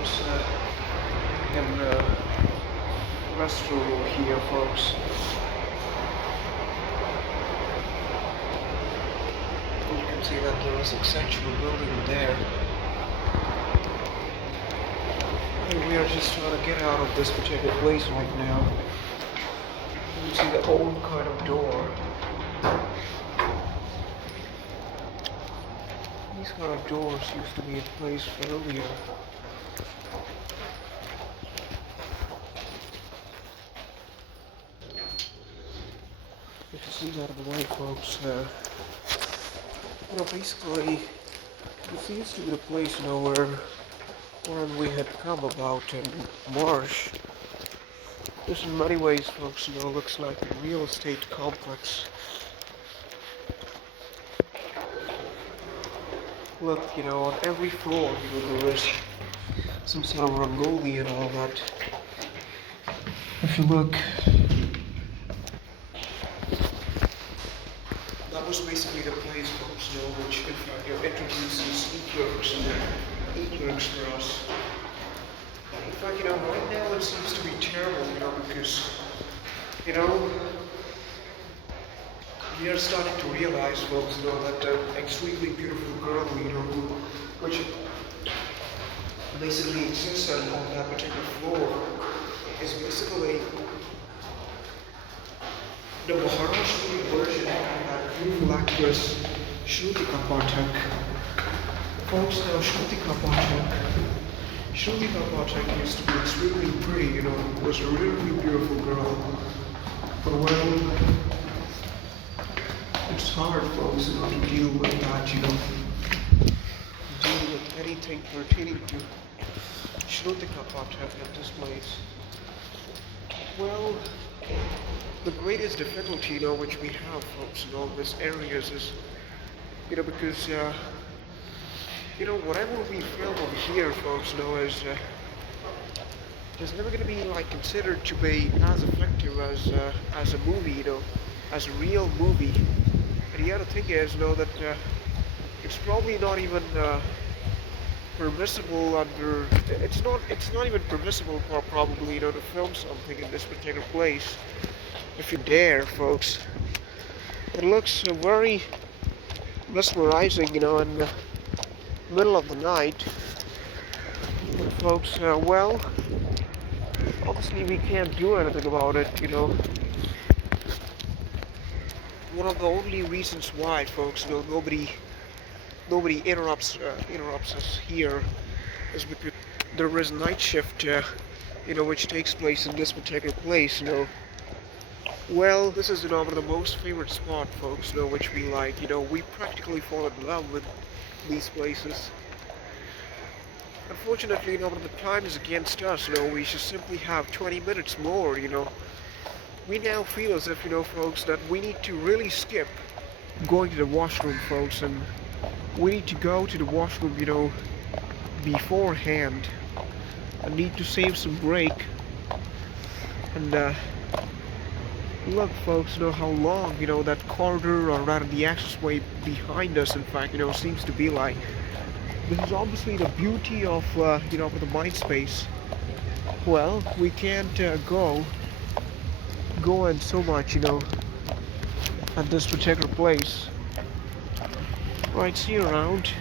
folks, in the restroom here, folks. You can see that there is a central building there. And we are just trying to get out of this particular place right now. You can see the old kind of door. These kind of doors used to be in place earlier. You can see that on the way, folks. Basically, this used to be the place, where we had come about in Marsh. This, in many ways, folks, looks like a real estate complex. Look, on every floor, there is some sort of rangoli and all that. If you look, that was basically the place, folks, which, in fact, introduces e-clerks for us. In fact, right now it seems to be terrible, because, we are starting to realize, folks, that extremely beautiful girl, which basically exists on that particular floor, is basically the Maharashtrian version of that beautiful actress, Shrutika Pathak. Folks, now Shrutika Pathak used to be extremely pretty, was a really beautiful girl. But well, it's hard, folks, to deal with that, deal with anything pertaining to Shrutika Pathak at this place. Well, the greatest difficulty, which we have, folks, in all these areas is, because, whatever we film over here, folks, is never going to be, considered to be as effective as a movie, as a real movie. And the other thing is, that it's probably not even permissible under. It's not even permissible, probably, to film something in this particular place. If you dare, folks. It looks very mesmerizing, in the middle of the night. But folks, well, obviously we can't do anything about it, One of the only reasons why, folks, nobody interrupts us here is because there is a night shift, which takes place in this particular place, Well, this is, one of the most favorite spot, folks, which we like, we practically fall in love with these places. Unfortunately, when the time is against us, we should simply have 20 minutes more, We now feel as if, folks, that we need to really skip going to the washroom, folks, and we need to go to the washroom, beforehand. I need to save some break. And, look, folks, how long, that corridor, or rather the accessway behind us, in fact, seems to be like. This is obviously the beauty of, the mind space. Well, we can't go in so much, at this particular place. Right, see you around.